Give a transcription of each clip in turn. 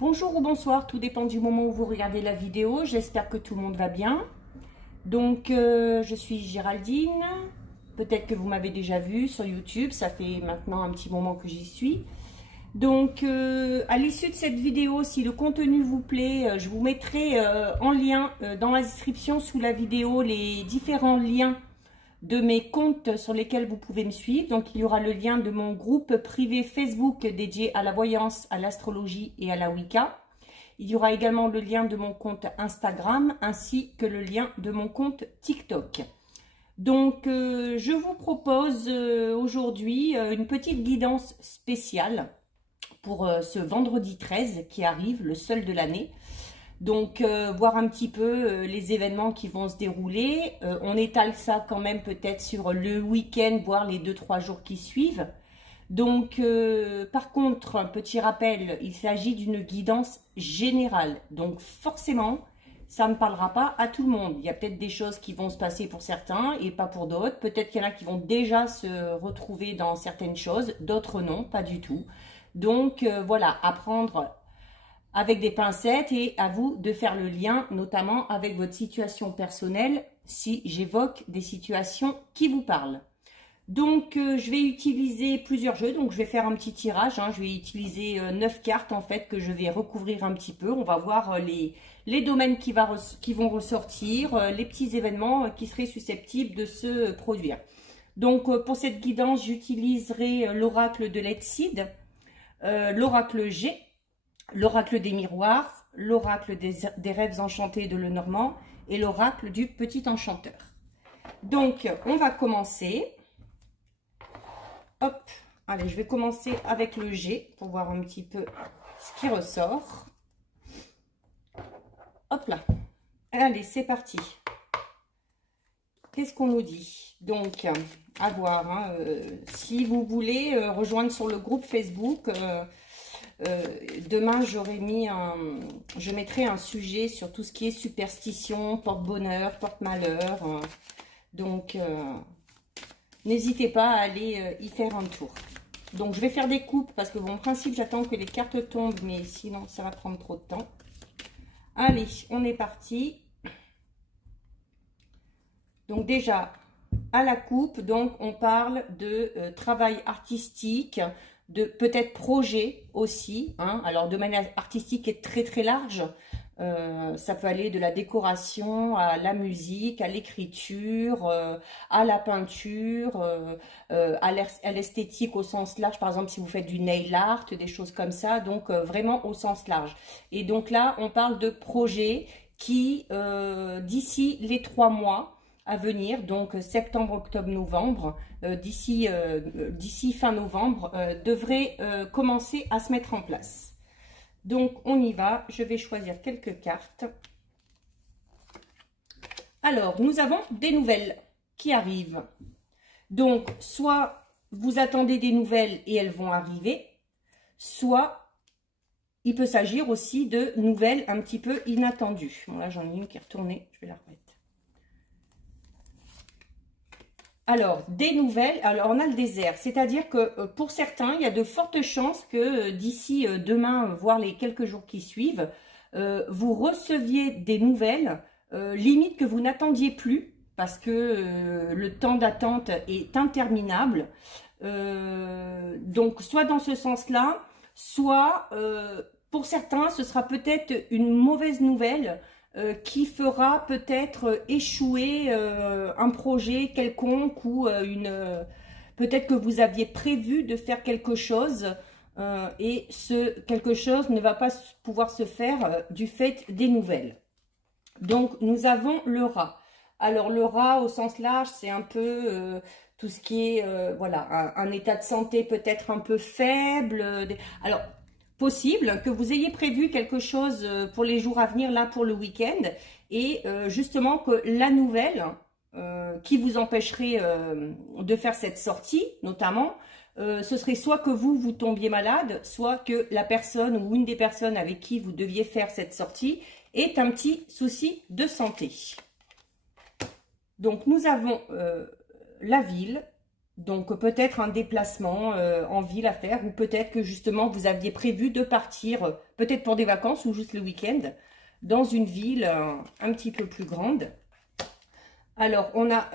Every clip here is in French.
Bonjour ou bonsoir, tout dépend du moment où vous regardez la vidéo. J'espère que tout le monde va bien. Donc, je suis Géraldine. Peut-être que vous m'avez déjà vu sur YouTube. Ça fait maintenant un petit moment que j'y suis. Donc, à l'issue de cette vidéo, si le contenu vous plaît, je vous mettrai en lien dans la description sous la vidéo les différents liens de mes comptes sur lesquels vous pouvez me suivre. Donc, il y aura le lien de mon groupe privé Facebook dédié à la voyance, à l'astrologie et à la Wicca. Il y aura également le lien de mon compte Instagram ainsi que le lien de mon compte TikTok. Donc, je vous propose aujourd'hui une petite guidance spéciale pour ce vendredi 13 qui arrive, le seul de l'année. Donc, voir un petit peu les événements qui vont se dérouler. On étale ça quand même peut-être sur le week-end, voire les 2-3 jours qui suivent. Donc, par contre, un petit rappel, il s'agit d'une guidance générale. Donc, forcément, ça ne parlera pas à tout le monde. Il y a peut-être des choses qui vont se passer pour certains et pas pour d'autres. Peut-être qu'il y en a qui vont déjà se retrouver dans certaines choses, d'autres non, pas du tout. Donc, voilà, apprendre avec des pincettes et à vous de faire le lien, notamment avec votre situation personnelle, si j'évoque des situations qui vous parlent. Donc, je vais utiliser plusieurs jeux, donc je vais faire un petit tirage, je vais utiliser 9 cartes en fait que je vais recouvrir un petit peu. On va voir les domaines qui vont ressortir, les petits événements qui seraient susceptibles de se produire. Donc, pour cette guidance, j'utiliserai l'oracle de Letseed, l'oracle G, l'oracle des miroirs, l'oracle des rêves enchantés de Lenormand et l'oracle du petit enchanteur. Donc, on va commencer. Hop, allez, je vais commencer avec le G pour voir un petit peu ce qui ressort. Hop là. Allez, c'est parti. Qu'est-ce qu'on nous dit? Donc, à voir. Si vous voulez rejoindre sur le groupe Facebook... demain je mettrai un sujet sur tout ce qui est superstition, porte-bonheur, porte-malheur. Donc n'hésitez pas à aller y faire un tour. Donc je vais faire des coupes parce que bon, en principe j'attends que les cartes tombent, mais sinon ça va prendre trop de temps. Allez, on est parti. Donc déjà à la coupe, donc on parle de travail artistique, de peut-être projet aussi, alors de manière artistique est très très large, ça peut aller de la décoration à la musique, à l'écriture, à la peinture, à l'esthétique au sens large, par exemple si vous faites du nail art, des choses comme ça, donc vraiment au sens large. Et donc là on parle de projets qui d'ici les 3 mois à venir, donc septembre, octobre, novembre, d'ici fin novembre, devrait commencer à se mettre en place. Donc, on y va. Je vais choisir quelques cartes. Alors, nous avons des nouvelles qui arrivent. Donc, soit vous attendez des nouvelles et elles vont arriver, soit il peut s'agir aussi de nouvelles un petit peu inattendues. Bon, là, j'en ai une qui est retournée. Je vais la remettre. Alors, des nouvelles, alors on a le désert, c'est-à-dire que pour certains, il y a de fortes chances que d'ici demain, voire les quelques jours qui suivent, vous receviez des nouvelles, limite que vous n'attendiez plus, parce que le temps d'attente est interminable. Donc, soit dans ce sens-là, soit pour certains, ce sera peut-être une mauvaise nouvelle, qui fera peut-être échouer un projet quelconque ou peut-être que vous aviez prévu de faire quelque chose et ce quelque chose ne va pas pouvoir se faire du fait des nouvelles. Donc, nous avons le rat. Alors, le rat, au sens large, c'est un peu tout ce qui est, voilà, un état de santé peut-être un peu faible. Alors, possible que vous ayez prévu quelque chose pour les jours à venir, là, pour le week-end, et justement que la nouvelle qui vous empêcherait de faire cette sortie, notamment, ce serait soit que vous tombiez malade, soit que la personne ou une des personnes avec qui vous deviez faire cette sortie ait un petit souci de santé. Donc, nous avons la ville, Donc peut-être un déplacement en ville à faire, ou peut-être que justement vous aviez prévu de partir, peut-être pour des vacances ou juste le week-end, dans une ville un petit peu plus grande. Alors on a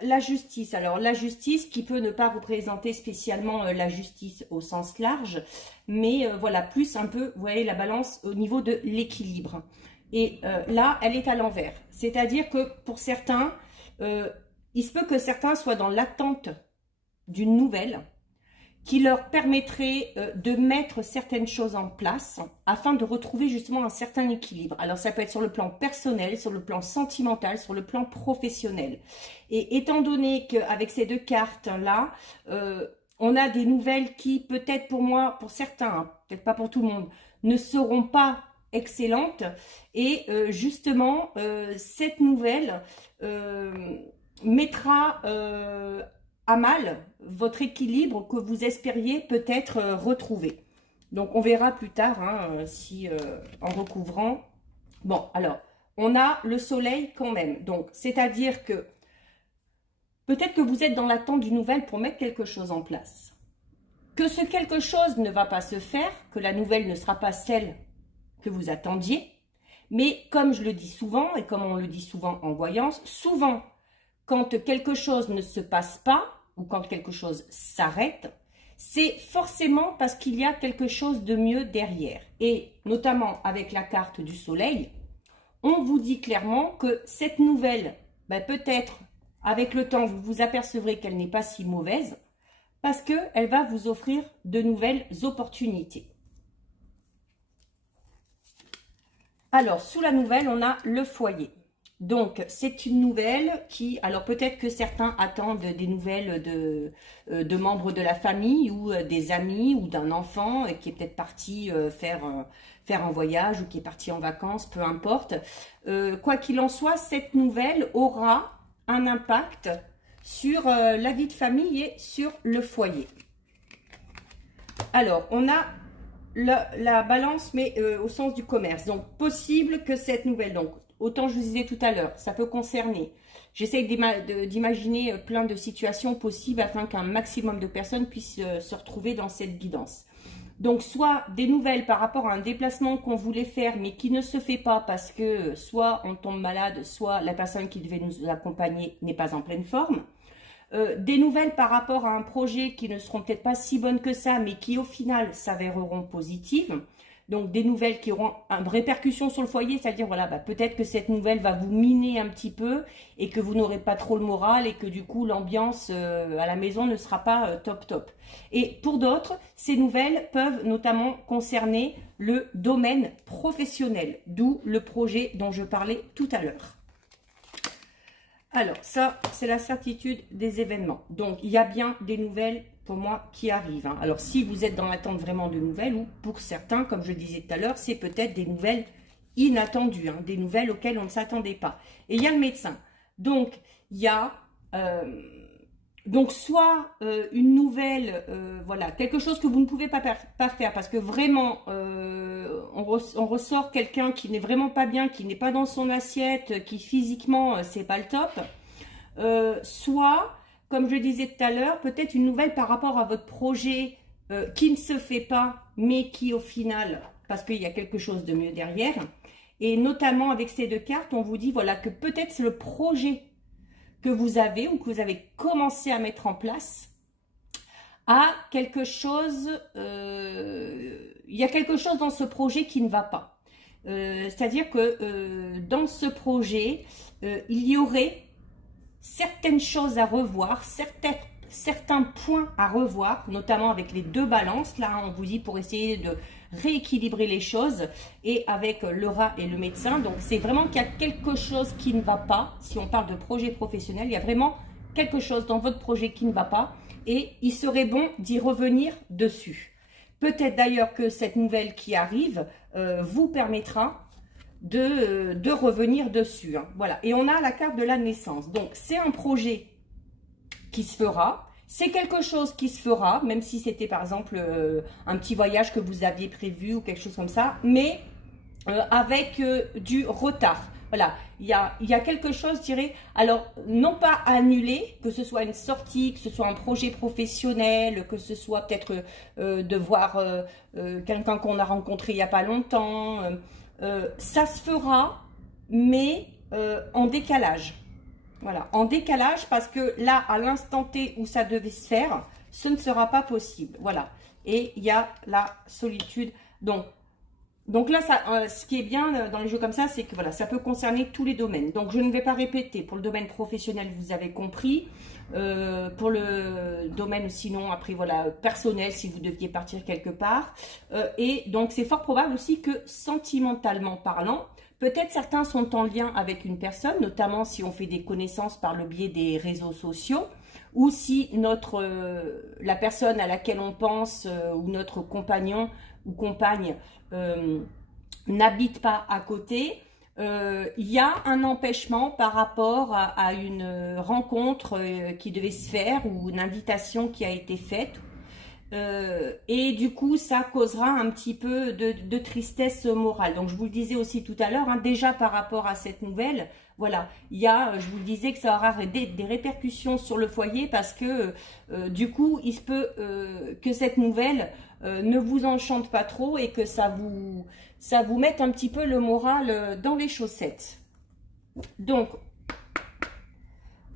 la justice. Alors la justice qui peut ne pas représenter spécialement la justice au sens large, mais voilà, plus un peu, vous voyez, la balance au niveau de l'équilibre. Et là, elle est à l'envers. C'est-à-dire que pour certains, il se peut que certains soient dans l'attente d'une nouvelle qui leur permettrait de mettre certaines choses en place afin de retrouver justement un certain équilibre. Alors ça peut être sur le plan personnel, sur le plan sentimental, sur le plan professionnel. Et étant donné qu'avec ces deux cartes-là, on a des nouvelles qui peut-être pour moi, pour certains, hein, peut-être pas pour tout le monde, ne seront pas excellentes. Et justement, cette nouvelle mettra à mal votre équilibre que vous espériez peut-être retrouver. Donc, on verra plus tard, hein, si en recouvrant. Bon, alors, on a le soleil quand même. Donc, c'est-à-dire que peut-être que vous êtes dans l'attente d'une nouvelle pour mettre quelque chose en place. Que ce quelque chose ne va pas se faire, que la nouvelle ne sera pas celle que vous attendiez. Mais comme je le dis souvent, et comme on le dit souvent en voyance, souvent, quand quelque chose ne se passe pas, ou quand quelque chose s'arrête, c'est forcément parce qu'il y a quelque chose de mieux derrière. Et notamment avec la carte du soleil, on vous dit clairement que cette nouvelle, ben peut-être avec le temps, vous vous apercevrez qu'elle n'est pas si mauvaise, parce qu'elle va vous offrir de nouvelles opportunités. Alors, sous la nouvelle, on a le foyer. Donc, c'est une nouvelle qui, alors peut-être que certains attendent des nouvelles de membres de la famille ou des amis ou d'un enfant qui est peut-être parti faire un voyage ou qui est parti en vacances, peu importe. Quoi qu'il en soit, cette nouvelle aura un impact sur la vie de famille et sur le foyer. Alors, on a la balance, mais au sens du commerce. Donc, possible que cette nouvelle, donc, autant je vous disais tout à l'heure, ça peut concerner. J'essaie d'imaginer plein de situations possibles afin qu'un maximum de personnes puissent se retrouver dans cette guidance. Donc, soit des nouvelles par rapport à un déplacement qu'on voulait faire, mais qui ne se fait pas parce que soit on tombe malade, soit la personne qui devait nous accompagner n'est pas en pleine forme. Des nouvelles par rapport à un projet qui ne seront peut-être pas si bonnes que ça, mais qui au final s'avéreront positives. Donc, des nouvelles qui auront une répercussion sur le foyer, c'est-à-dire, voilà, bah, peut-être que cette nouvelle va vous miner un petit peu et que vous n'aurez pas trop le moral et que du coup, l'ambiance à la maison ne sera pas top. Et pour d'autres, ces nouvelles peuvent notamment concerner le domaine professionnel, d'où le projet dont je parlais tout à l'heure. Alors, ça, c'est la certitude des événements. Donc, il y a bien des nouvelles pour moi qui arrivent. Hein. Alors, si vous êtes dans l'attente vraiment de nouvelles, ou pour certains, comme je disais tout à l'heure, c'est peut-être des nouvelles inattendues, hein, des nouvelles auxquelles on ne s'attendait pas. Et il y a le médecin. Donc, il y a soit une nouvelle, voilà, quelque chose que vous ne pouvez pas faire parce que vraiment, on ressort quelqu'un qui n'est vraiment pas bien, qui n'est pas dans son assiette, qui physiquement, c'est pas le top. Soit, comme je disais tout à l'heure, peut-être une nouvelle par rapport à votre projet qui ne se fait pas, mais qui au final, parce qu'il y a quelque chose de mieux derrière. Et notamment avec ces deux cartes, on vous dit voilà que peut-être c'est le projet que vous avez ou que vous avez commencé à mettre en place a quelque chose, il y a quelque chose dans ce projet qui ne va pas. C'est-à-dire que dans ce projet, il y aurait certaines choses à revoir, certains points à revoir, notamment avec les deux balances. Là, on vous dit pour essayer de rééquilibrer les choses et avec le rat et le médecin. Donc, c'est vraiment qu'il y a quelque chose qui ne va pas. Si on parle de projet professionnel, il y a vraiment quelque chose dans votre projet qui ne va pas et il serait bon d'y revenir dessus. Peut-être d'ailleurs que cette nouvelle qui arrive vous permettra de revenir dessus. Hein. Voilà. Et on a la carte de la naissance. Donc, c'est un projet qui se fera. C'est quelque chose qui se fera, même si c'était par exemple un petit voyage que vous aviez prévu ou quelque chose comme ça, mais avec du retard. Voilà, il y a quelque chose, je dirais, alors non pas annuler, que ce soit une sortie, que ce soit un projet professionnel, que ce soit peut-être de voir quelqu'un qu'on a rencontré il n'y a pas longtemps, ça se fera, mais en décalage. Voilà, en décalage parce que là, à l'instant T où ça devait se faire, ce ne sera pas possible. Voilà, et il y a la solitude. Donc là, ce qui est bien dans les jeux comme ça, c'est que voilà, ça peut concerner tous les domaines. Donc je ne vais pas répéter. Pour le domaine professionnel, vous avez compris. Pour le domaine sinon, après voilà, personnel, si vous deviez partir quelque part. Et donc c'est fort probable aussi que sentimentalement parlant, peut-être certains sont en lien avec une personne, notamment si on fait des connaissances par le biais des réseaux sociaux, ou si la personne à laquelle on pense ou notre compagnon ou compagne n'habite pas à côté, il y a un empêchement par rapport à une rencontre qui devait se faire ou une invitation qui a été faite. Et du coup, ça causera un petit peu de tristesse morale. Donc, je vous le disais aussi tout à l'heure, hein, déjà par rapport à cette nouvelle, voilà, je vous le disais que ça aura des répercussions sur le foyer parce que du coup, il se peut que cette nouvelle ne vous enchante pas trop et que ça vous mette un petit peu le moral dans les chaussettes. Donc,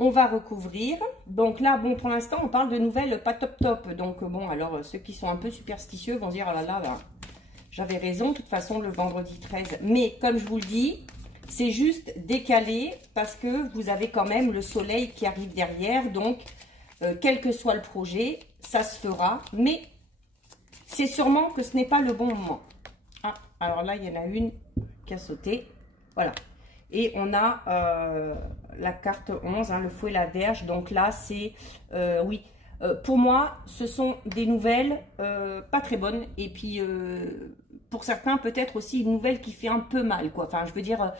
on va recouvrir. Donc là, bon, pour l'instant, on parle de nouvelles pas top top. Donc bon, alors ceux qui sont un peu superstitieux vont dire, oh là là, j'avais raison, de toute façon, le vendredi 13. Mais comme je vous le dis, c'est juste décalé parce que vous avez quand même le soleil qui arrive derrière. Donc, quel que soit le projet, ça se fera. Mais c'est sûrement que ce n'est pas le bon moment. Ah, alors là, il y en a une qui a sauté. Voilà. Et on a la carte 11, hein, le fouet, la verge. Donc là, c'est, oui, pour moi, ce sont des nouvelles pas très bonnes. Et puis, pour certains, peut-être aussi une nouvelle qui fait un peu mal, quoi. Enfin, je veux dire,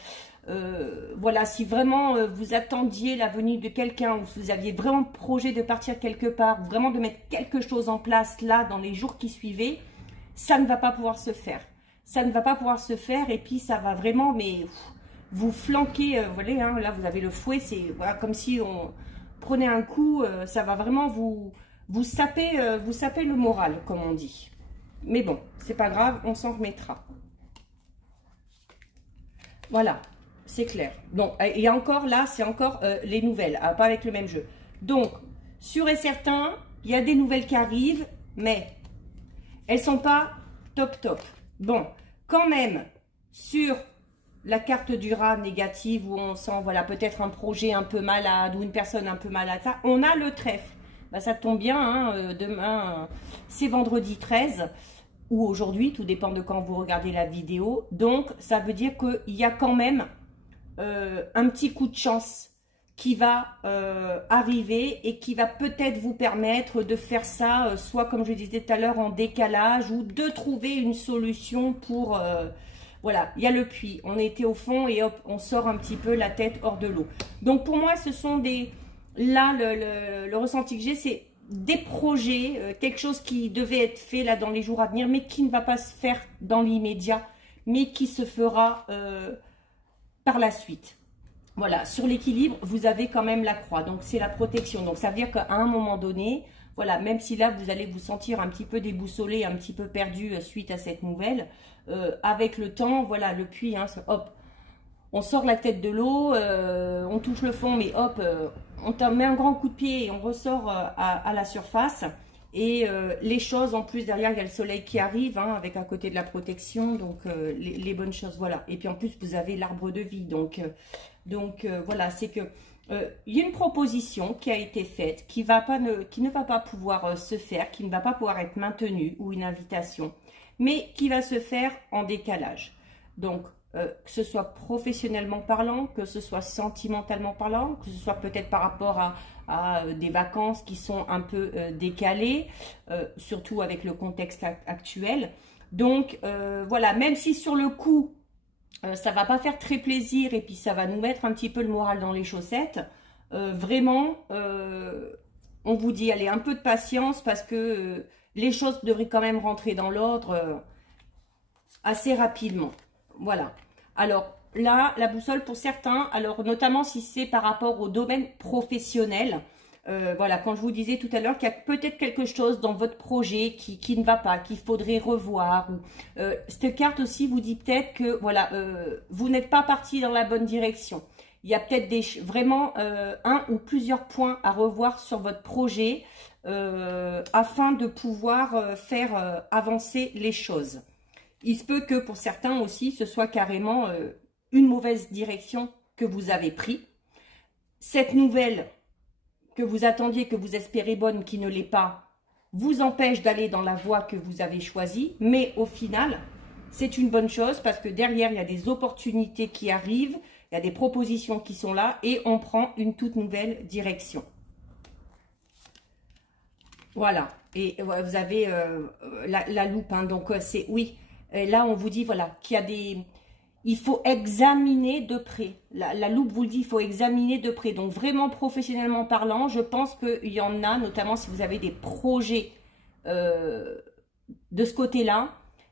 voilà, si vraiment vous attendiez la venue de quelqu'un, ou vous aviez vraiment projet de partir quelque part, vraiment de mettre quelque chose en place là, dans les jours qui suivaient, ça ne va pas pouvoir se faire. Ça ne va pas pouvoir se faire et puis ça va vraiment, mais vous flanquez, vous voyez, hein, là vous avez le fouet, c'est voilà, comme si on prenait un coup, ça va vraiment vous saper le moral, comme on dit. Mais bon, c'est pas grave, on s'en remettra. Voilà, c'est clair. Donc, et encore là, c'est encore les nouvelles, pas avec le même jeu. Donc, sûr et certain, il y a des nouvelles qui arrivent, mais elles sont pas top top. Bon, quand même, sur la carte du rat négative où on sent voilà peut-être un projet un peu malade ou une personne un peu malade, ça, on a le trèfle. Bah, ça tombe bien, hein, demain, c'est vendredi 13 ou aujourd'hui, tout dépend de quand vous regardez la vidéo. Donc, ça veut dire qu'il y a quand même un petit coup de chance qui va arriver et qui va peut-être vous permettre de faire ça, soit comme je disais tout à l'heure, en décalage ou de trouver une solution pour... voilà, il y a le puits, on était au fond et hop, on sort un petit peu la tête hors de l'eau. Donc pour moi, ce sont des... Là, le ressenti que j'ai, c'est des projets, quelque chose qui devait être fait là dans les jours à venir, mais qui ne va pas se faire dans l'immédiat, mais qui se fera par la suite. Voilà, sur l'équilibre, vous avez quand même la croix, donc c'est la protection. Donc ça veut dire qu'à un moment donné, voilà, même si là vous allez vous sentir un petit peu déboussolé, un petit peu perdu suite à cette nouvelle, avec le temps, voilà, le puits, hein, hop, on sort la tête de l'eau, on touche le fond, mais hop, on met un grand coup de pied et on ressort à la surface. Et les choses, en plus, derrière, il y a le soleil qui arrive, hein, avec à côté de la protection, donc les bonnes choses, voilà. Et puis en plus, vous avez l'arbre de vie, donc voilà, c'est que il y a une proposition qui a été faite, qui ne va pas pouvoir se faire, qui ne va pas pouvoir être maintenue, ou une invitation, mais qui va se faire en décalage. Donc, que ce soit professionnellement parlant, que ce soit sentimentalement parlant, que ce soit peut-être par rapport à des vacances qui sont un peu décalées, surtout avec le contexte actuel. Donc, voilà, même si sur le coup, ça va pas faire très plaisir et puis ça va nous mettre un petit peu le moral dans les chaussettes, vraiment, on vous dit, allez, un peu de patience parce que les choses devraient quand même rentrer dans l'ordre assez rapidement. Voilà. Alors, là, la boussole pour certains, alors notamment si c'est par rapport au domaine professionnel, voilà, quand je vous disais tout à l'heure qu'il y a peut-être quelque chose dans votre projet qui ne va pas, qu'il faudrait revoir. Cette carte aussi vous dit peut-être que voilà, vous n'êtes pas parti dans la bonne direction. Il y a peut-être vraiment un ou plusieurs points à revoir sur votre projet afin de pouvoir faire avancer les choses. Il se peut que pour certains aussi, ce soit carrément une mauvaise direction que vous avez pris. Cette nouvelle que vous attendiez, que vous espérez bonne, qui ne l'est pas, vous empêche d'aller dans la voie que vous avez choisie. Mais au final, c'est une bonne chose parce que derrière, il y a des opportunités qui arrivent, il y a des propositions qui sont là et on prend une toute nouvelle direction. Voilà. Et vous avez la loupe, hein, donc c'est oui. Et là, on vous dit voilà qu'il y a des... Il faut examiner de près. La loupe vous le dit, il faut examiner de près. Donc, vraiment professionnellement parlant, je pense qu'il y en a, notamment si vous avez des projets de ce côté-là,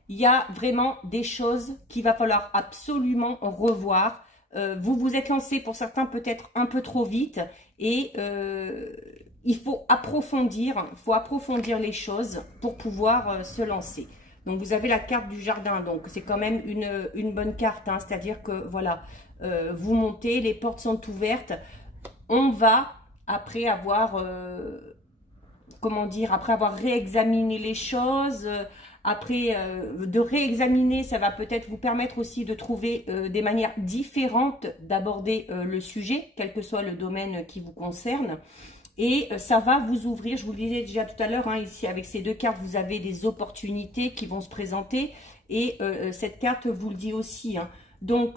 il y a vraiment des choses qu'il va falloir absolument revoir. Vous vous êtes lancé pour certains peut-être un peu trop vite et il faut approfondir les choses pour pouvoir se lancer. Donc, vous avez la carte du jardin, donc c'est quand même une bonne carte, hein, c'est-à-dire que, voilà, vous montez, les portes sont ouvertes, on va, après avoir, comment dire, après avoir réexaminé les choses, après de réexaminer, ça va peut-être vous permettre aussi de trouver des manières différentes d'aborder le sujet, quel que soit le domaine qui vous concerne. Et ça va vous ouvrir, je vous le disais déjà tout à l'heure, hein, ici avec ces deux cartes, vous avez des opportunités qui vont se présenter. Et cette carte vous le dit aussi. Hein. Donc,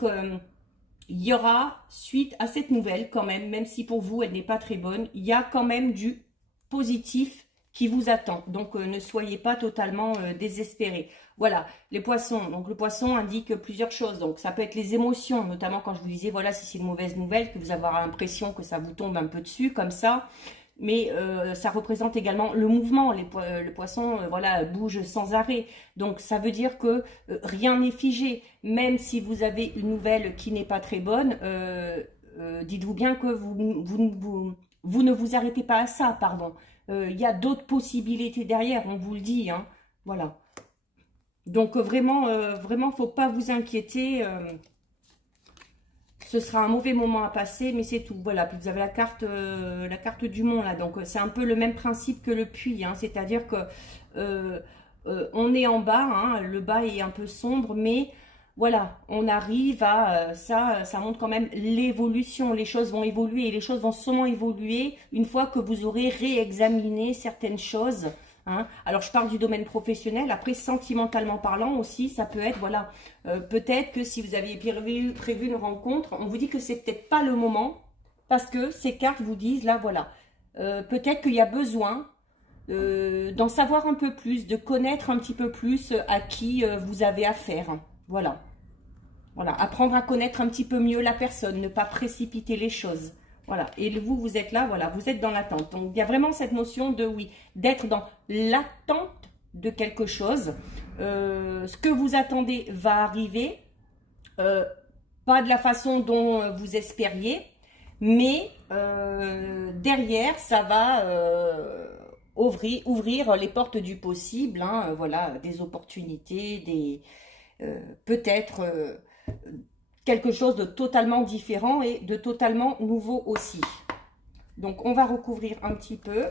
il y aura, suite à cette nouvelle quand même si pour vous elle n'est pas très bonne, il y a quand même du positif qui vous attend. Donc, ne soyez pas totalement désespérés. Voilà, les poissons. Donc, le poisson indique plusieurs choses. Donc, ça peut être les émotions, notamment quand je vous disais, voilà, si c'est une mauvaise nouvelle, que vous avez l'impression que ça vous tombe un peu dessus, comme ça. Mais ça représente également le mouvement. Le poisson, voilà, bouge sans arrêt. Donc, ça veut dire que rien n'est figé. Même si vous avez une nouvelle qui n'est pas très bonne, dites-vous bien que vous ne vous arrêtez pas à ça, pardon. Il y a d'autres possibilités derrière, on vous le dit, hein. Voilà. Donc vraiment, faut pas vous inquiéter. Ce sera un mauvais moment à passer, mais c'est tout. Voilà. Puis vous avez la carte du mont là. Donc c'est un peu le même principe que le puits, hein. C'est-à-dire que on est en bas, hein. Le bas est un peu sombre, mais voilà, on arrive à ça montre quand même l'évolution. Les choses vont évoluer et les choses vont seulement évoluer une fois que vous aurez réexaminé certaines choses. Hein. Alors, je parle du domaine professionnel. Après, sentimentalement parlant aussi, ça peut être, voilà, peut-être que si vous aviez prévu une rencontre, on vous dit que c'est peut-être pas le moment parce que ces cartes vous disent, là, voilà, peut-être qu'il y a besoin d'en savoir un peu plus, de connaître un petit peu plus à qui vous avez affaire. Voilà. Voilà, apprendre à connaître un petit peu mieux la personne, ne pas précipiter les choses. Voilà, et vous êtes là, voilà, vous êtes dans l'attente. Donc, il y a vraiment cette notion de, oui, d'être dans l'attente de quelque chose. Ce que vous attendez va arriver, pas de la façon dont vous espériez, mais derrière, ça va ouvrir les portes du possible, hein, voilà, des opportunités, peut-être quelque chose de totalement différent et de totalement nouveau aussi. Donc, on va recouvrir un petit peu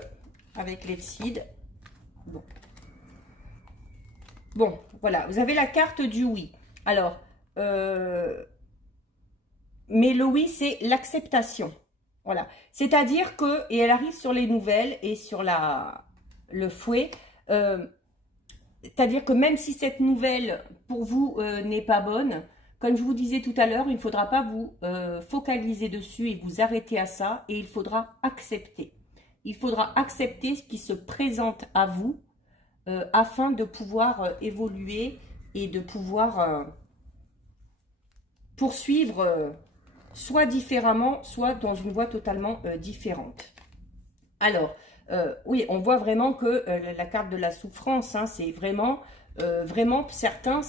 avec l'Epside. Bon, voilà, vous avez la carte du oui. Alors, mais le oui, c'est l'acceptation. Voilà, c'est-à-dire que, et elle arrive sur les nouvelles et sur le fouet, c'est-à-dire que même si cette nouvelle, pour vous, n'est pas bonne, comme je vous disais tout à l'heure, il ne faudra pas vous focaliser dessus et vous arrêter à ça. Et il faudra accepter. Il faudra accepter ce qui se présente à vous afin de pouvoir évoluer et de pouvoir poursuivre soit différemment, soit dans une voie totalement différente. Alors, oui, on voit vraiment que la carte de la souffrance, hein, c'est vraiment vraiment, pour certains,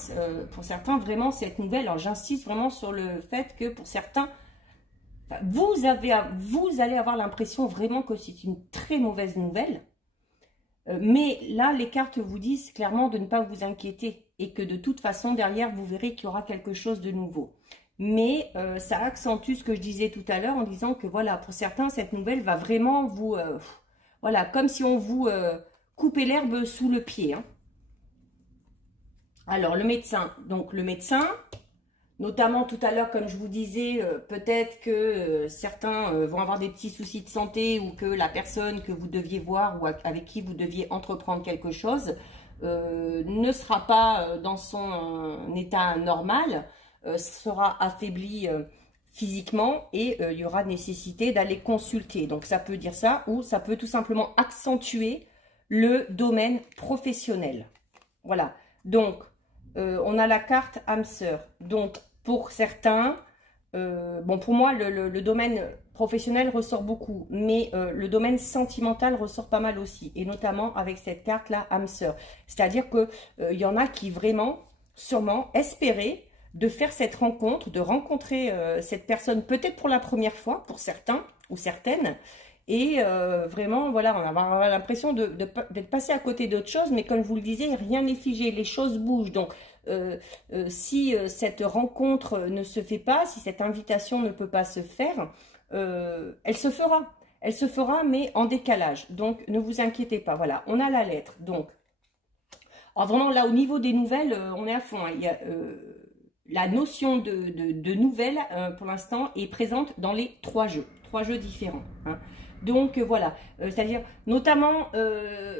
vraiment, cette nouvelle, alors j'insiste vraiment sur le fait que pour certains, vous allez avoir l'impression vraiment que c'est une très mauvaise nouvelle. Mais là, les cartes vous disent clairement de ne pas vous inquiéter et que de toute façon, derrière, vous verrez qu'il y aura quelque chose de nouveau. Mais ça accentue ce que je disais tout à l'heure en disant que voilà, pour certains, cette nouvelle va vraiment vous... voilà, comme si on vous coupait l'herbe sous le pied. Hein. Alors, le médecin. Donc, le médecin... Notamment tout à l'heure, comme je vous disais, peut-être que certains vont avoir des petits soucis de santé ou que la personne que vous deviez voir ou avec qui vous deviez entreprendre quelque chose ne sera pas dans son état normal, sera affaibli physiquement et il y aura nécessité d'aller consulter. Donc ça peut dire ça ou ça peut tout simplement accentuer le domaine professionnel. Voilà, donc... on a la carte âme sœur. Donc, pour certains, bon, pour moi, le domaine professionnel ressort beaucoup, mais le domaine sentimental ressort pas mal aussi, et notamment avec cette carte-là, âme sœur. C'est-à-dire que il y en a qui vraiment, sûrement, espéraient de faire cette rencontre, de rencontrer cette personne, peut-être pour la première fois, pour certains ou certaines, et vraiment, voilà, on a l'impression d'être passé à côté d'autre chose, mais comme je vous le disais, rien n'est figé, les choses bougent. Donc, si cette rencontre ne se fait pas, si cette invitation ne peut pas se faire, elle se fera. Elle se fera, mais en décalage. Donc, ne vous inquiétez pas. Voilà, on a la lettre. Donc, alors vraiment, là, au niveau des nouvelles, on est à fond. Hein. Il y a... la notion de nouvelles, pour l'instant, est présente dans les 3 jeux différents. Hein. Donc, voilà, c'est-à-dire, notamment,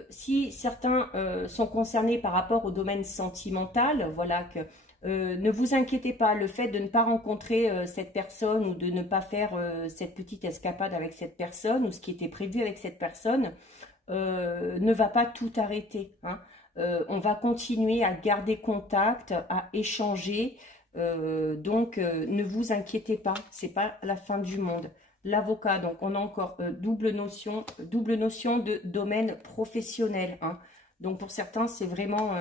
si certains sont concernés par rapport au domaine sentimental, voilà, que ne vous inquiétez pas, le fait de ne pas rencontrer cette personne ou de ne pas faire cette petite escapade avec cette personne ou ce qui était prévu avec cette personne, ne va pas tout arrêter, hein. On va continuer à garder contact, à échanger, donc ne vous inquiétez pas, c'est pas la fin du monde. L'avocat, donc on a encore double notion de domaine professionnel, hein. Donc pour certains, c'est vraiment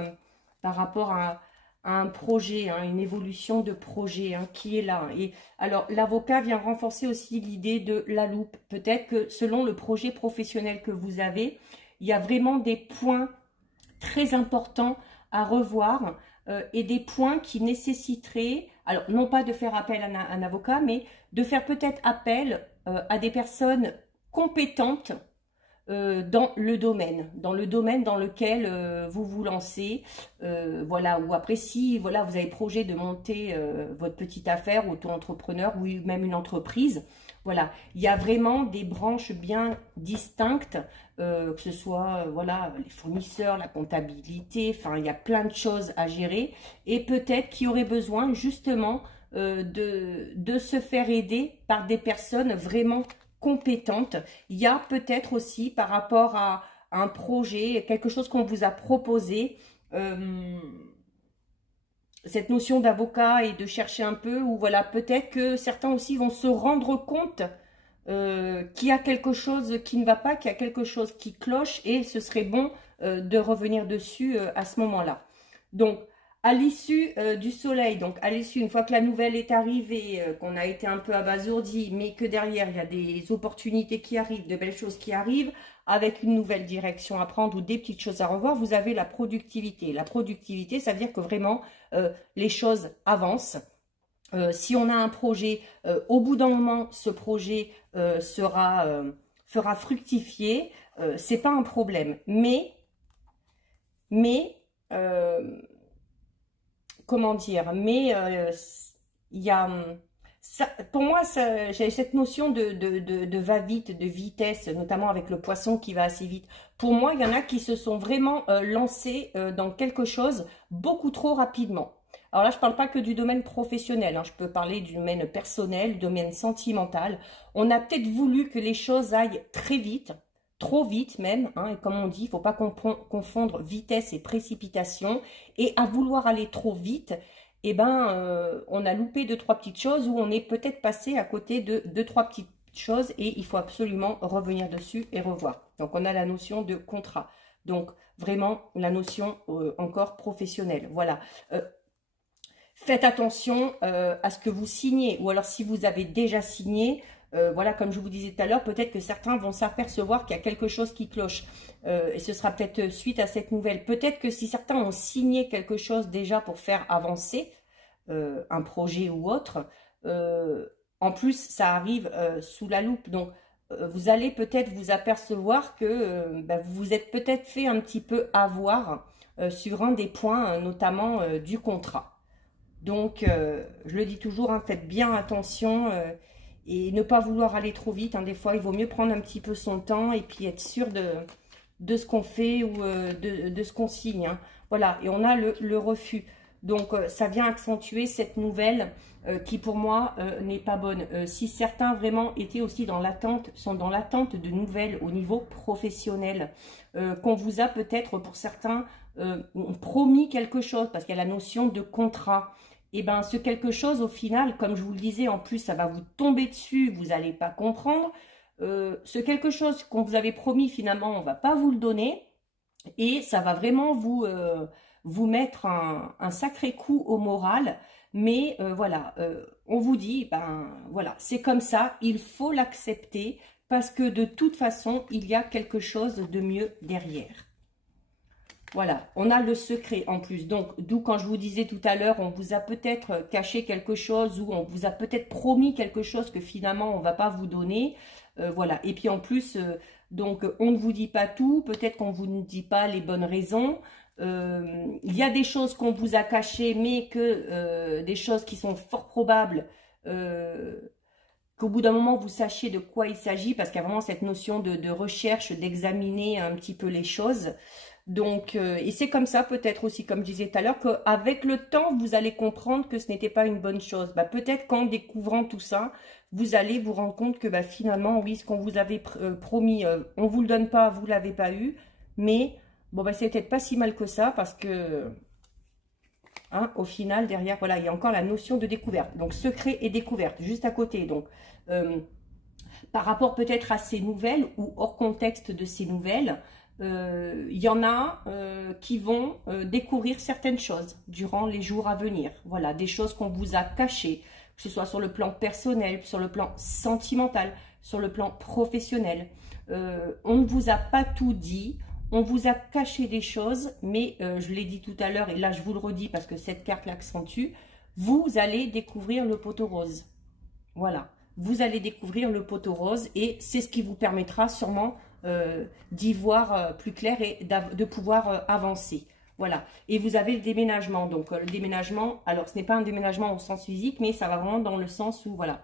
par rapport à un projet, hein, une évolution de projet, hein, qui est là. Et alors l'avocat vient renforcer aussi l'idée de la loupe. Peut-être que selon le projet professionnel que vous avez, il y a vraiment des points très importants à revoir et des points qui nécessiteraient, alors non pas de faire appel à un avocat, mais de faire peut-être appel à des personnes compétentes dans le domaine dans lequel vous vous lancez, voilà, ou après si voilà vous avez projet de monter votre petite affaire, auto-entrepreneur ou même une entreprise, voilà, il y a vraiment des branches bien distinctes, que ce soit voilà les fournisseurs, la comptabilité, enfin il y a plein de choses à gérer et peut-être qu'il y aurait besoin justement de se faire aider par des personnes vraiment compétentes. Il y a peut-être aussi par rapport à un projet, quelque chose qu'on vous a proposé, cette notion d'avocat et de chercher un peu, ou voilà, peut-être que certains aussi vont se rendre compte qu'il y a quelque chose qui ne va pas, qu'il y a quelque chose qui cloche et ce serait bon de revenir dessus à ce moment-là. Donc, à l'issue du soleil, donc à l'issue, une fois que la nouvelle est arrivée, qu'on a été un peu abasourdi, mais que derrière, il y a des opportunités qui arrivent, de belles choses qui arrivent, avec une nouvelle direction à prendre ou des petites choses à revoir, vous avez la productivité. La productivité, ça veut dire que vraiment, les choses avancent. Si on a un projet, au bout d'un moment, ce projet fera fructifier, c'est pas un problème. Mais comment dire, mais il y a, ça, pour moi, j'ai cette notion de va-vite, de vitesse, notamment avec le poisson qui va assez vite. Pour moi, il y en a qui se sont vraiment lancés dans quelque chose beaucoup trop rapidement. Alors là, je ne parle pas que du domaine professionnel, hein, je peux parler du domaine personnel, du domaine sentimental. On a peut-être voulu que les choses aillent très vite, trop vite même, hein, et comme on dit, il ne faut pas confondre vitesse et précipitation. Et à vouloir aller trop vite, eh ben, on a loupé 2-3 petites choses ou on est peut-être passé à côté de 2-3 petites choses et il faut absolument revenir dessus et revoir. Donc, on a la notion de contrat. Donc, vraiment, la notion encore professionnelle. Voilà. Faites attention à ce que vous signez. Ou alors, si vous avez déjà signé, voilà, comme je vous disais tout à l'heure, peut-être que certains vont s'apercevoir qu'il y a quelque chose qui cloche. Et ce sera peut-être suite à cette nouvelle. Peut-être que si certains ont signé quelque chose déjà pour faire avancer un projet ou autre, en plus, ça arrive sous la loupe. Donc, vous allez peut-être vous apercevoir que vous vous êtes peut-être fait un petit peu avoir sur un des points, notamment du contrat. Donc, je le dis toujours, hein, faites bien attention et ne pas vouloir aller trop vite. Hein. Des fois, il vaut mieux prendre un petit peu son temps et puis être sûr de ce qu'on fait ou de ce qu'on signe. Hein. Voilà, et on a le refus. Donc, ça vient accentuer cette nouvelle qui, pour moi, n'est pas bonne. Si certains vraiment étaient aussi dans l'attente, sont dans l'attente de nouvelles au niveau professionnel, qu'on vous a peut-être, pour certains, promis quelque chose, parce qu'il y a la notion de contrat. Et bien, ce quelque chose, au final, comme je vous le disais, en plus, ça va vous tomber dessus, vous n'allez pas comprendre. Ce quelque chose qu'on vous avait promis, finalement, on ne va pas vous le donner. Et ça va vraiment vous mettre un sacré coup au moral. Mais voilà, on vous dit, voilà, c'est comme ça, il faut l'accepter parce que de toute façon, il y a quelque chose de mieux derrière. Voilà, on a le secret en plus. Donc, d'où quand je vous disais tout à l'heure, on vous a peut-être caché quelque chose ou on vous a peut-être promis quelque chose que finalement, on ne va pas vous donner. Voilà, et puis en plus, donc, on ne vous dit pas tout. Peut-être qu'on ne vous dit pas les bonnes raisons. Il y a des choses qu'on vous a cachées, mais que des choses qui sont fort probables qu'au bout d'un moment, vous sachiez de quoi il s'agit, parce qu'il y a vraiment cette notion de recherche, d'examiner un petit peu les choses. Donc, et c'est comme ça, peut-être aussi, comme je disais tout à l'heure, qu'avec le temps, vous allez comprendre que ce n'était pas une bonne chose. Peut-être qu'en découvrant tout ça, vous allez vous rendre compte que finalement, oui, ce qu'on vous avait promis, on ne vous le donne pas, vous ne l'avez pas eu. Mais, bon, c'est peut-être pas si mal que ça, parce que, hein, au final, derrière, voilà, il y a encore la notion de découverte. Donc, secret et découverte, juste à côté. Donc, par rapport peut-être à ces nouvelles, ou hors contexte de ces nouvelles, il y en a qui vont découvrir certaines choses durant les jours à venir. Voilà, des choses qu'on vous a cachées, que ce soit sur le plan personnel, sur le plan sentimental, sur le plan professionnel. On ne vous a pas tout dit, on vous a caché des choses, mais je l'ai dit tout à l'heure, et là je vous le redis parce que cette carte l'accentue, vous allez découvrir le poteau rose. Voilà, vous allez découvrir le poteau rose et c'est ce qui vous permettra sûrement d'y voir plus clair et de pouvoir avancer. Voilà, et vous avez le déménagement. Donc le déménagement, alors ce n'est pas un déménagement au sens physique, mais ça va vraiment dans le sens où, voilà,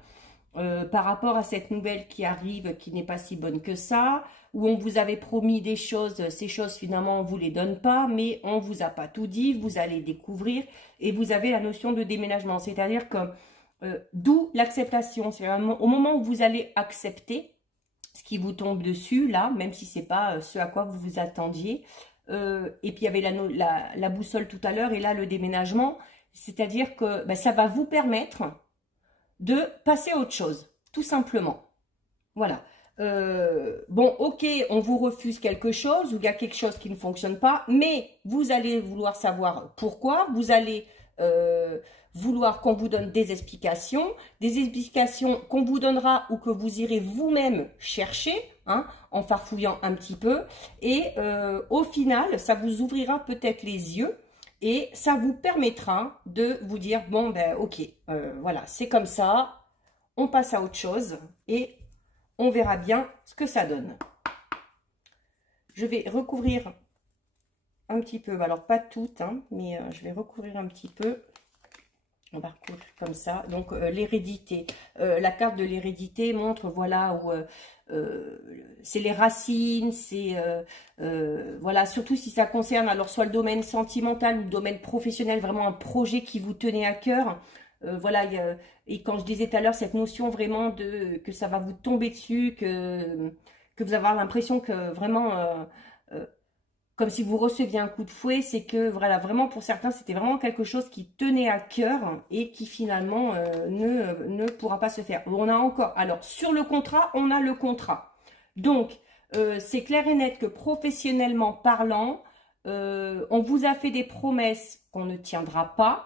par rapport à cette nouvelle qui arrive, qui n'est pas si bonne que ça, où on vous avait promis des choses, ces choses finalement on ne vous les donne pas, mais on ne vous a pas tout dit, vous allez découvrir, et vous avez la notion de déménagement, c'est-à-dire que d'où l'acceptation, c'est vraiment au moment où vous allez accepter ce qui vous tombe dessus, là, même si ce n'est pas ce à quoi vous vous attendiez. Et puis, il y avait la boussole tout à l'heure, et là, le déménagement. C'est-à-dire que ça va vous permettre de passer à autre chose, tout simplement. Voilà. Bon, ok, on vous refuse quelque chose, ou il y a quelque chose qui ne fonctionne pas, mais vous allez vouloir savoir pourquoi, vous allez vouloir qu'on vous donne des explications qu'on vous donnera ou que vous irez vous-même chercher, hein, en farfouillant un petit peu, et au final, ça vous ouvrira peut-être les yeux, et ça vous permettra de vous dire, bon, ok, voilà, c'est comme ça, on passe à autre chose, et on verra bien ce que ça donne. Je vais recouvrir un petit peu, alors pas toutes, hein, mais je vais recouvrir un petit peu. On va recouvrir comme ça. Donc l'hérédité. La carte de l'hérédité montre, voilà, où c'est les racines, c'est voilà, surtout si ça concerne alors soit le domaine sentimental ou le domaine professionnel, vraiment un projet qui vous tenait à cœur. Voilà, et quand je disais tout à l'heure, cette notion vraiment que ça va vous tomber dessus, que vous avez l'impression que vraiment, comme si vous receviez un coup de fouet, c'est que voilà, vraiment pour certains, c'était vraiment quelque chose qui tenait à cœur et qui finalement ne pourra pas se faire. On a encore, alors sur le contrat, on a le contrat. Donc, C'est clair et net que professionnellement parlant, on vous a fait des promesses qu'on ne tiendra pas,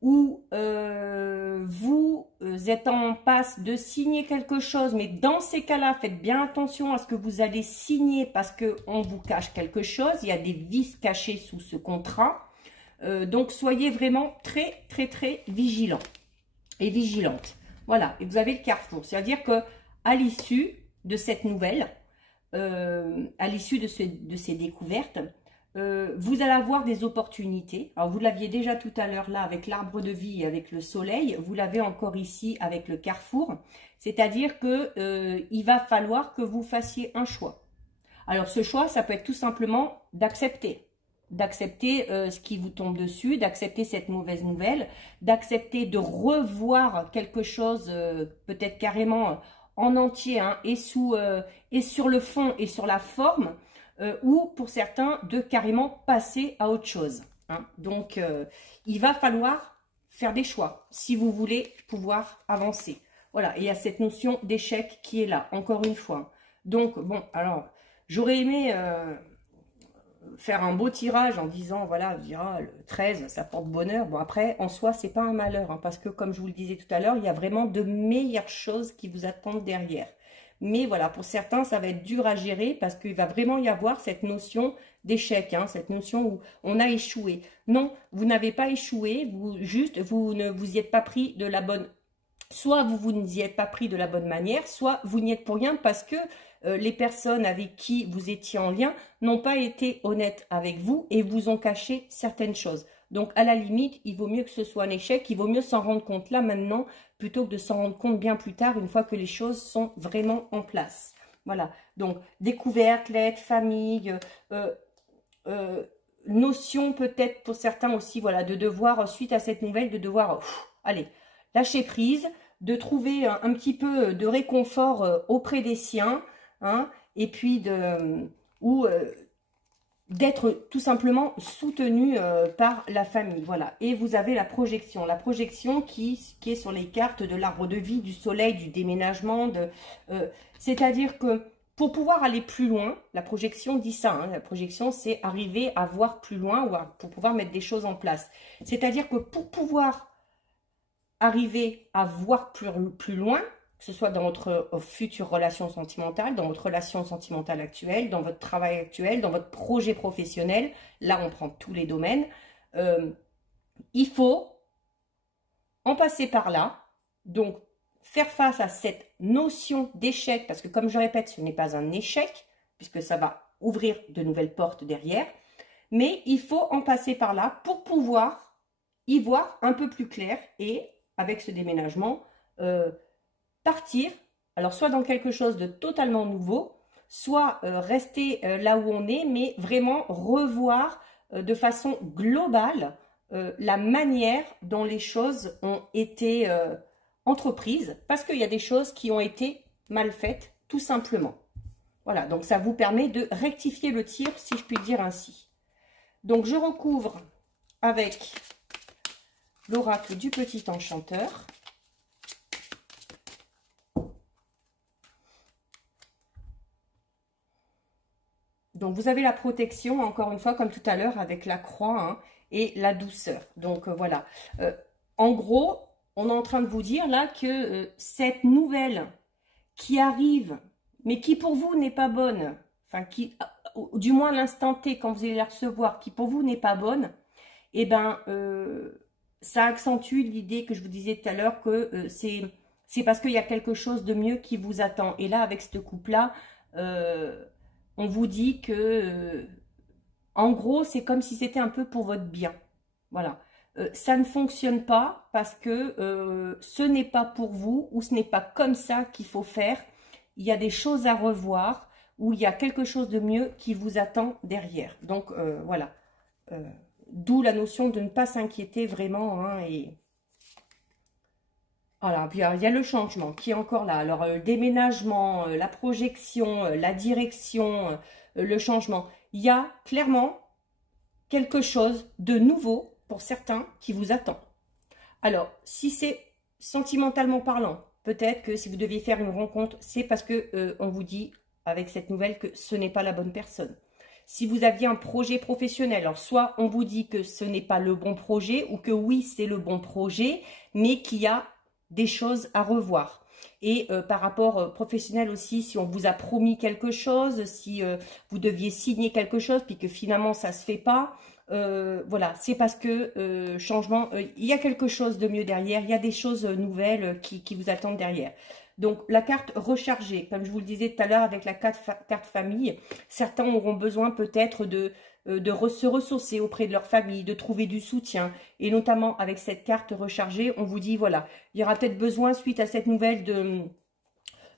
ou vous êtes en passe de signer quelque chose, mais dans ces cas-là, faites bien attention à ce que vous allez signer parce qu'on vous cache quelque chose, il y a des vices cachés sous ce contrat, donc soyez vraiment très vigilants et vigilantes. Voilà, et vous avez le carrefour, c'est-à-dire que à l'issue de cette nouvelle, à l'issue de ces découvertes, vous allez avoir des opportunités. Alors, vous l'aviez déjà tout à l'heure là avec l'arbre de vie et avec le soleil. Vous l'avez encore ici avec le carrefour. C'est-à-dire que il va falloir que vous fassiez un choix. Alors, ce choix, ça peut être tout simplement d'accepter. D'accepter ce qui vous tombe dessus, d'accepter cette mauvaise nouvelle, d'accepter de revoir quelque chose, peut-être carrément en entier, hein, et sur le fond et sur la forme, ou pour certains de carrément passer à autre chose, hein. Donc il va falloir faire des choix si vous voulez pouvoir avancer. Voilà, et il y a cette notion d'échec qui est là, encore une fois. Donc bon, alors j'aurais aimé faire un beau tirage en disant, voilà, le 13, ça porte bonheur. Bon, après, en soi, c'est pas un malheur, hein, parce que, comme je vous le disais tout à l'heure, il y a vraiment de meilleures choses qui vous attendent derrière. Mais voilà, pour certains, ça va être dur à gérer parce qu'il va vraiment y avoir cette notion d'échec, hein, cette notion où on a échoué. Non, vous n'avez pas échoué, vous ne vous y êtes pas pris de la bonne... Soit vous n'y êtes pas pris de la bonne manière, soit vous n'y êtes pour rien parce que les personnes avec qui vous étiez en lien n'ont pas été honnêtes avec vous et vous ont caché certaines choses. Donc, à la limite, il vaut mieux que ce soit un échec, il vaut mieux s'en rendre compte là, maintenant, plutôt que de s'en rendre compte bien plus tard, une fois que les choses sont vraiment en place. Voilà, donc, découverte, lettre, famille, notion peut-être pour certains aussi, voilà, de devoir, suite à cette nouvelle, de devoir, allez, lâcher prise, de trouver un petit peu de réconfort auprès des siens, hein, et puis d'être tout simplement soutenu par la famille. Voilà, et vous avez la projection qui est sur les cartes de l'arbre de vie, du soleil, du déménagement, c'est-à-dire que pour pouvoir aller plus loin, la projection dit ça, hein, la projection c'est arriver à voir plus loin ou pour pouvoir mettre des choses en place. C'est-à-dire que pour pouvoir arriver à voir plus loin, que ce soit dans votre future relation sentimentale, dans votre relation sentimentale actuelle, dans votre travail actuel, dans votre projet professionnel, là on prend tous les domaines, il faut en passer par là, donc faire face à cette notion d'échec, parce que comme je répète, ce n'est pas un échec, puisque ça va ouvrir de nouvelles portes derrière, mais il faut en passer par là pour pouvoir y voir un peu plus clair et, avec ce déménagement, partir, alors soit dans quelque chose de totalement nouveau, soit rester là où on est, mais vraiment revoir de façon globale la manière dont les choses ont été entreprises, parce qu'il y a des choses qui ont été mal faites, tout simplement. Voilà, donc ça vous permet de rectifier le tir, si je puis dire ainsi. Donc je recouvre avec l'oracle du petit enchanteur. Donc, vous avez la protection, encore une fois, comme tout à l'heure, avec la croix, hein, et la douceur. Donc, voilà. En gros, on est en train de vous dire là que cette nouvelle qui arrive, mais qui pour vous n'est pas bonne, enfin, qui, du moins à l'instant T, quand vous allez la recevoir, qui pour vous n'est pas bonne, eh ben, ça accentue l'idée que je vous disais tout à l'heure que c'est parce qu'il y a quelque chose de mieux qui vous attend. Et là, avec cette coupe-là, on vous dit que, en gros, c'est comme si c'était un peu pour votre bien. Voilà. Ça ne fonctionne pas parce que ce n'est pas pour vous ou ce n'est pas comme ça qu'il faut faire. Il y a des choses à revoir ou il y a quelque chose de mieux qui vous attend derrière. Donc, voilà. D'où la notion de ne pas s'inquiéter vraiment, hein, et... Voilà, puis il y a le changement qui est encore là. Alors, le déménagement, la projection, la direction, le changement. Il y a clairement quelque chose de nouveau pour certains qui vous attend. Alors, si c'est sentimentalement parlant, peut-être que si vous deviez faire une rencontre, c'est parce que on vous dit avec cette nouvelle que ce n'est pas la bonne personne. Si vous aviez un projet professionnel, alors soit on vous dit que ce n'est pas le bon projet ou que oui, c'est le bon projet, mais qu'il y a des choses à revoir. Et par rapport professionnel aussi, si on vous a promis quelque chose, si vous deviez signer quelque chose, puis que finalement ça ne se fait pas, voilà, c'est parce que changement, il y a quelque chose de mieux derrière, il y a des choses nouvelles qui vous attendent derrière. Donc, la carte rechargée, comme je vous le disais tout à l'heure avec la carte famille, certains auront besoin peut-être de se ressourcer auprès de leur famille, de trouver du soutien. Et notamment avec cette carte rechargée, on vous dit, voilà, il y aura peut-être besoin, suite à cette nouvelle,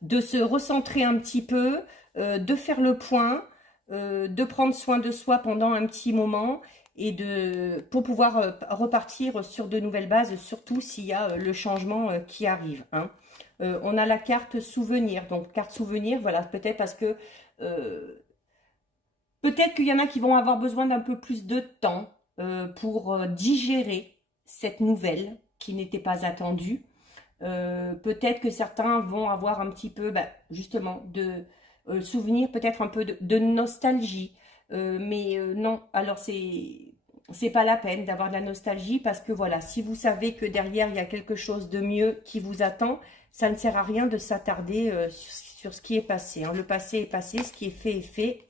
de se recentrer un petit peu, de faire le point, de prendre soin de soi pendant un petit moment et pour pouvoir repartir sur de nouvelles bases, surtout s'il y a le changement qui arrive, hein. On a la carte souvenir, donc carte souvenir, voilà, peut-être parce que peut-être qu'il y en a qui vont avoir besoin d'un peu plus de temps pour digérer cette nouvelle qui n'était pas attendue. Peut-être que certains vont avoir un petit peu, justement, de souvenir, peut-être un peu de nostalgie, mais non, alors c'est pas la peine d'avoir de la nostalgie parce que voilà, si vous savez que derrière il y a quelque chose de mieux qui vous attend, ça ne sert à rien de s'attarder sur ce qui est passé, hein. Le passé est passé, ce qui est fait est fait,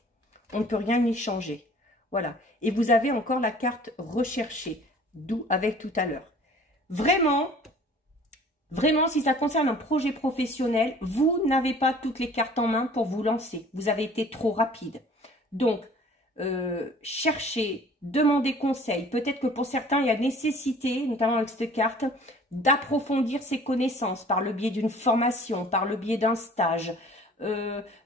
on ne peut rien y changer. Voilà. Et vous avez encore la carte recherchée, d'où avec tout à l'heure. Vraiment, vraiment, si ça concerne un projet professionnel, vous n'avez pas toutes les cartes en main pour vous lancer. Vous avez été trop rapide. Donc, cherchez, demandez conseil. Peut-être que pour certains, il y a nécessité, notamment avec cette carte, d'approfondir ses connaissances par le biais d'une formation, par le biais d'un stage.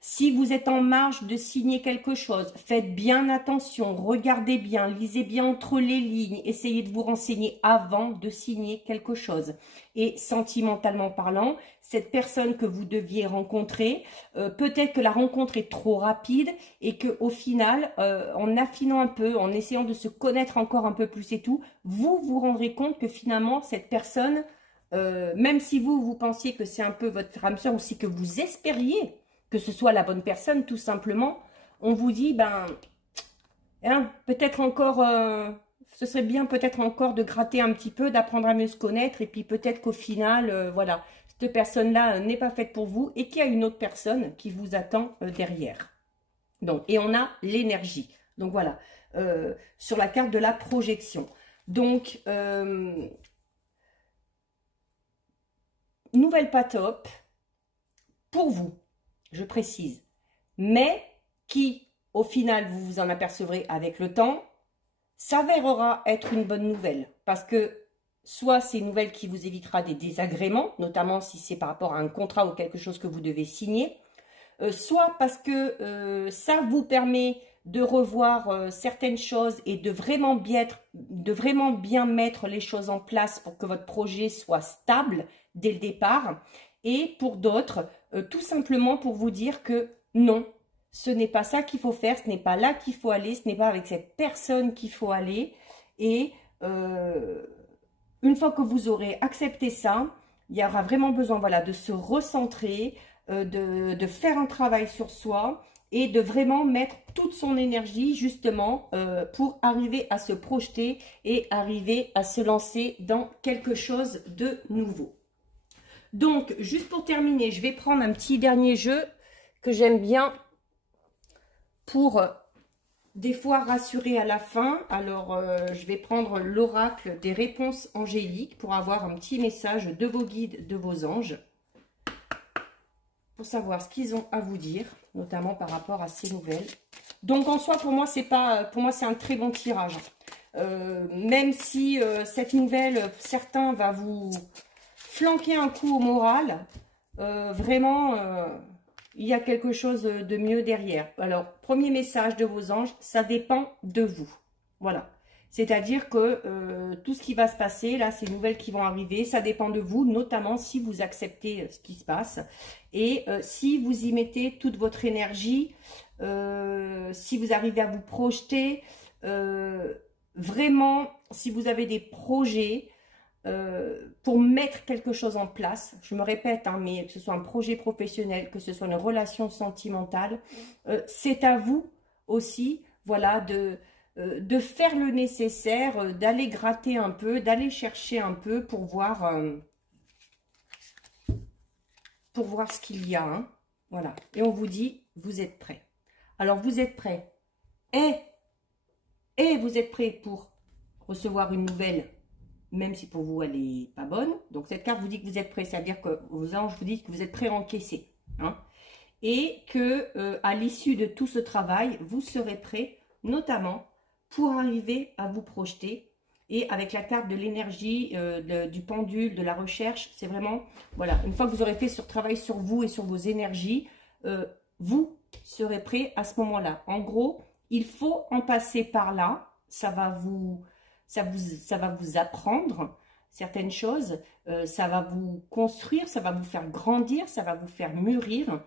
Si vous êtes en marge de signer quelque chose, faites bien attention, regardez bien, lisez bien entre les lignes, essayez de vous renseigner avant de signer quelque chose. Et sentimentalement parlant, cette personne que vous deviez rencontrer, peut-être que la rencontre est trop rapide et que au final, en affinant un peu, en essayant de se connaître encore un peu plus et tout, vous vous rendrez compte que finalement cette personne, même si vous pensiez que c'est un peu votre âme sœur ou si que vous espériez que ce soit la bonne personne, tout simplement, on vous dit, hein, peut-être encore, ce serait bien peut-être encore de gratter un petit peu, d'apprendre à mieux se connaître, et puis peut-être qu'au final, voilà, cette personne-là n'est pas faite pour vous, et qu'il y a une autre personne qui vous attend derrière. Donc, et on a l'énergie. Donc voilà, sur la carte de la projection. Donc, nouvelle pas top pour vous, je précise, mais qui, au final, vous vous en apercevrez avec le temps, s'avérera être une bonne nouvelle. Parce que soit c'est une nouvelle qui vous évitera des désagréments, notamment si c'est par rapport à un contrat ou quelque chose que vous devez signer, soit parce que ça vous permet de revoir certaines choses et de vraiment bien mettre les choses en place pour que votre projet soit stable dès le départ. Et pour d'autres, tout simplement pour vous dire que non, ce n'est pas ça qu'il faut faire, ce n'est pas là qu'il faut aller, ce n'est pas avec cette personne qu'il faut aller. Et une fois que vous aurez accepté ça, il y aura vraiment besoin, voilà, de se recentrer, de faire un travail sur soi et de vraiment mettre toute son énergie justement pour arriver à se projeter et arriver à se lancer dans quelque chose de nouveau. Donc, juste pour terminer, je vais prendre un petit dernier jeu que j'aime bien pour des fois rassurer à la fin. Alors, je vais prendre l'oracle des réponses angéliques pour avoir un petit message de vos guides, de vos anges, pour savoir ce qu'ils ont à vous dire, notamment par rapport à ces nouvelles. Donc, en soi, pour moi, c'est un très bon tirage. Même si cette nouvelle, certains va vous flanquer un coup au moral, vraiment, il y a quelque chose de mieux derrière. Alors, premier message de vos anges, ça dépend de vous. Voilà. C'est-à-dire que tout ce qui va se passer, là, ces nouvelles qui vont arriver, ça dépend de vous, notamment si vous acceptez ce qui se passe. Et si vous y mettez toute votre énergie, si vous arrivez à vous projeter, vraiment, si vous avez des projets, pour mettre quelque chose en place. Je me répète, hein, mais que ce soit un projet professionnel, que ce soit une relation sentimentale, c'est à vous aussi, voilà, de faire le nécessaire, d'aller gratter un peu, d'aller chercher un peu pour voir ce qu'il y a. Hein. Voilà. Et on vous dit, vous êtes prêts. Alors, vous êtes prêts. Et vous êtes prêts pour recevoir une nouvelle, même si pour vous, elle n'est pas bonne. Donc, cette carte vous dit que vous êtes prêts. C'est-à-dire que vos anges vous disent que vous êtes prêts à encaisser. Hein. Et que à l'issue de tout ce travail, vous serez prêts, notamment, pour arriver à vous projeter. Et avec la carte de l'énergie, du pendule, de la recherche, c'est vraiment, voilà, une fois que vous aurez fait ce travail sur vous et sur vos énergies, vous serez prêt à ce moment-là. En gros, il faut en passer par là, ça va vous apprendre certaines choses, ça va vous construire, ça va vous faire grandir, ça va vous faire mûrir.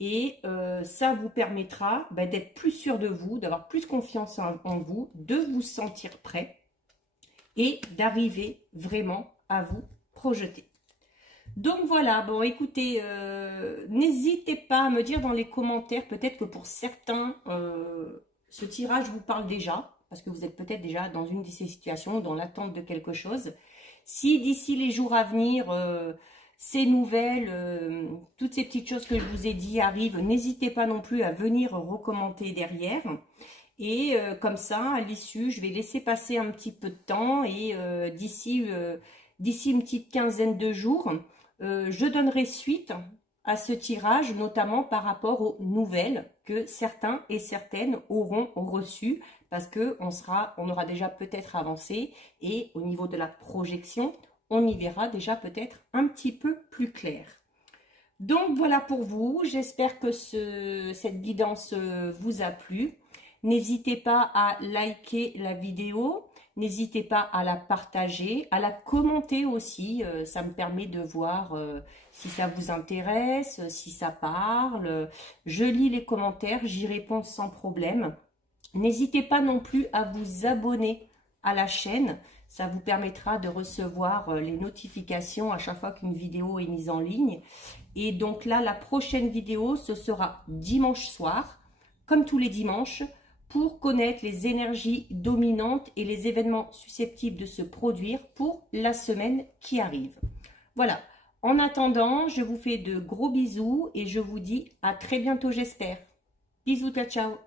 Et ça vous permettra d'être plus sûr de vous, d'avoir plus confiance en vous, de vous sentir prêt et d'arriver vraiment à vous projeter. Donc voilà, bon écoutez, n'hésitez pas à me dire dans les commentaires, peut-être que pour certains, ce tirage vous parle déjà, parce que vous êtes peut-être déjà dans une de ces situations, dans l'attente de quelque chose. Si d'ici les jours à venir, ces nouvelles, toutes ces petites choses que je vous ai dit arrivent, n'hésitez pas non plus à venir recommenter derrière. Et comme ça, à l'issue, je vais laisser passer un petit peu de temps et d'ici une petite quinzaine de jours, je donnerai suite à ce tirage, notamment par rapport aux nouvelles que certains et certaines auront reçues, parce qu'on aura déjà peut-être avancé et au niveau de la projection, on y verra déjà peut-être un petit peu plus clair. Donc voilà pour vous, j'espère que cette guidance vous a plu. N'hésitez pas à liker la vidéo, n'hésitez pas à la partager, à la commenter aussi, ça me permet de voir si ça vous intéresse, si ça parle. Je lis les commentaires, j'y réponds sans problème. N'hésitez pas non plus à vous abonner à la chaîne, ça vous permettra de recevoir les notifications à chaque fois qu'une vidéo est mise en ligne. Et donc là, la prochaine vidéo, ce sera dimanche soir, comme tous les dimanches, pour connaître les énergies dominantes et les événements susceptibles de se produire pour la semaine qui arrive. Voilà. En attendant, je vous fais de gros bisous et je vous dis à très bientôt, j'espère. Bisous, ciao, ciao.